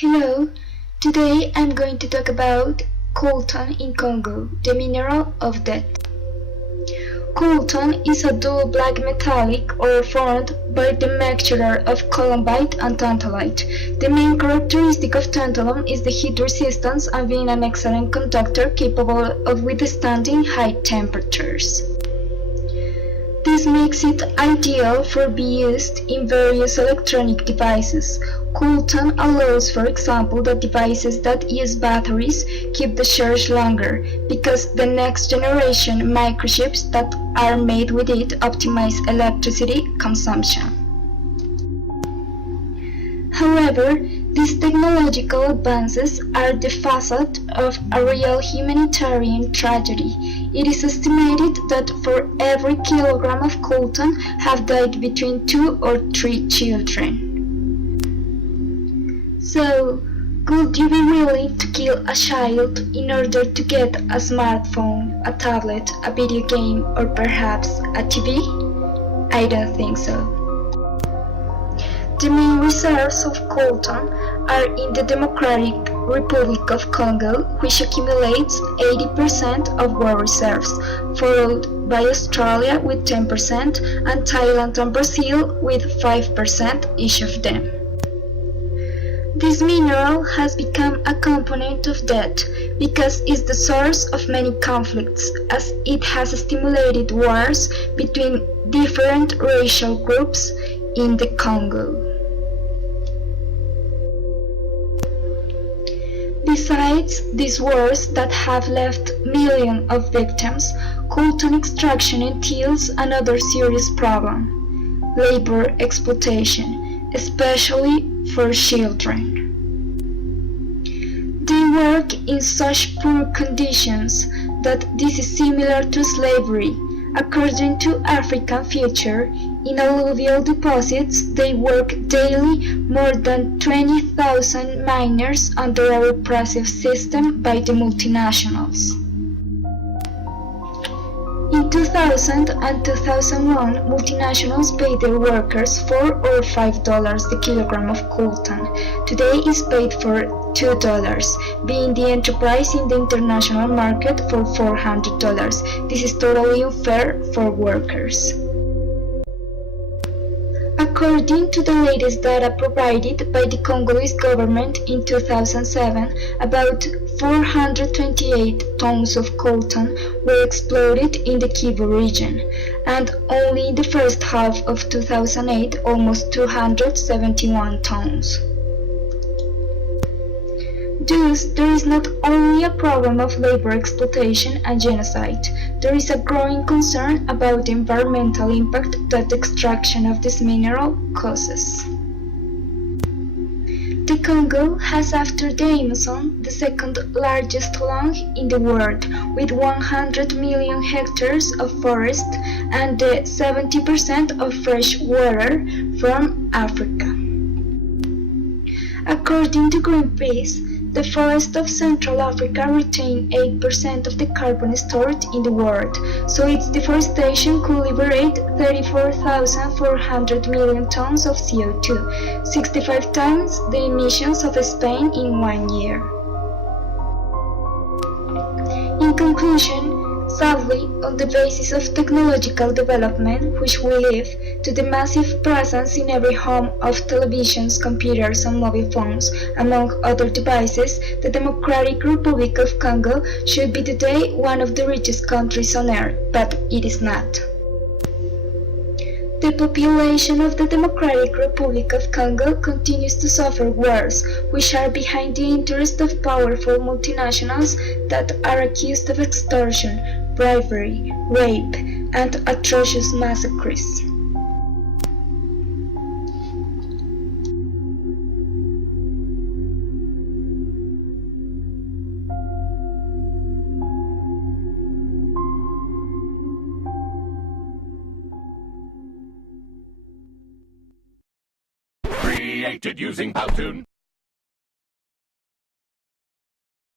Hello, today I'm going to talk about coltan in Congo, the mineral of death. Coltan is a dual black metallic ore formed by the mixture of columbite and tantalite. The main characteristic of tantalum is the heat resistance and being an excellent conductor capable of withstanding high temperatures. This makes it ideal for being used in various electronic devices. Coltan allows, for example, that devices that use batteries keep the charge longer, because the next generation microchips that are made with it optimize electricity consumption. However, these technological advances are the facade of a real humanitarian tragedy. It is estimated that for every kilogram of coltan have died between 2 or 3 children. So, would you be willing to kill a child in order to get a smartphone, a tablet, a video game, or perhaps a TV? I don't think so. The main reserves of coltan are in the Democratic Republic of Congo, which accumulates 80% of world reserves, followed by Australia with 10% and Thailand and Brazil with 5% each of them. This mineral has become a component of death because it's the source of many conflicts, as it has stimulated wars between different racial groups in the Congo. Besides these wars that have left millions of victims, coltan extraction entails another serious problem: labor exploitation, especially for children. They work in such poor conditions that this is similar to slavery. According to African Future, in alluvial deposits they work daily more than 20,000 miners under a repressive system by the multinationals. In 2000 and 2001, multinationals paid their workers $4 or $5 the kilogram of coltan. Today is paid for $2, being the enterprise in the international market for $400. This is totally unfair for workers. According to the latest data provided by the Congolese government in 2007, about 428 tons of coltan were exploited in the Kivu region, and only in the first half of 2008 almost 271 tons. Thus, there is not only a problem of labor exploitation and genocide, there is a growing concern about the environmental impact that the extraction of this mineral causes. The Congo has, after the Amazon, the second largest lung in the world, with 100 million hectares of forest and the 70% of fresh water from Africa. According to Greenpeace, the forests of Central Africa retain 8% of the carbon stored in the world, so its deforestation could liberate 34,400 million tons of CO2, 65 times the emissions of Spain in 1 year. In conclusion, sadly, on the basis of technological development which we live, to the massive presence in every home of televisions, computers and mobile phones, among other devices, the Democratic Republic of Congo should be today one of the richest countries on earth, but it is not. The population of the Democratic Republic of Congo continues to suffer wars, which are behind the interest of powerful multinationals that are accused of extortion, bribery, rape, and atrocious massacres. Created using Powtoon.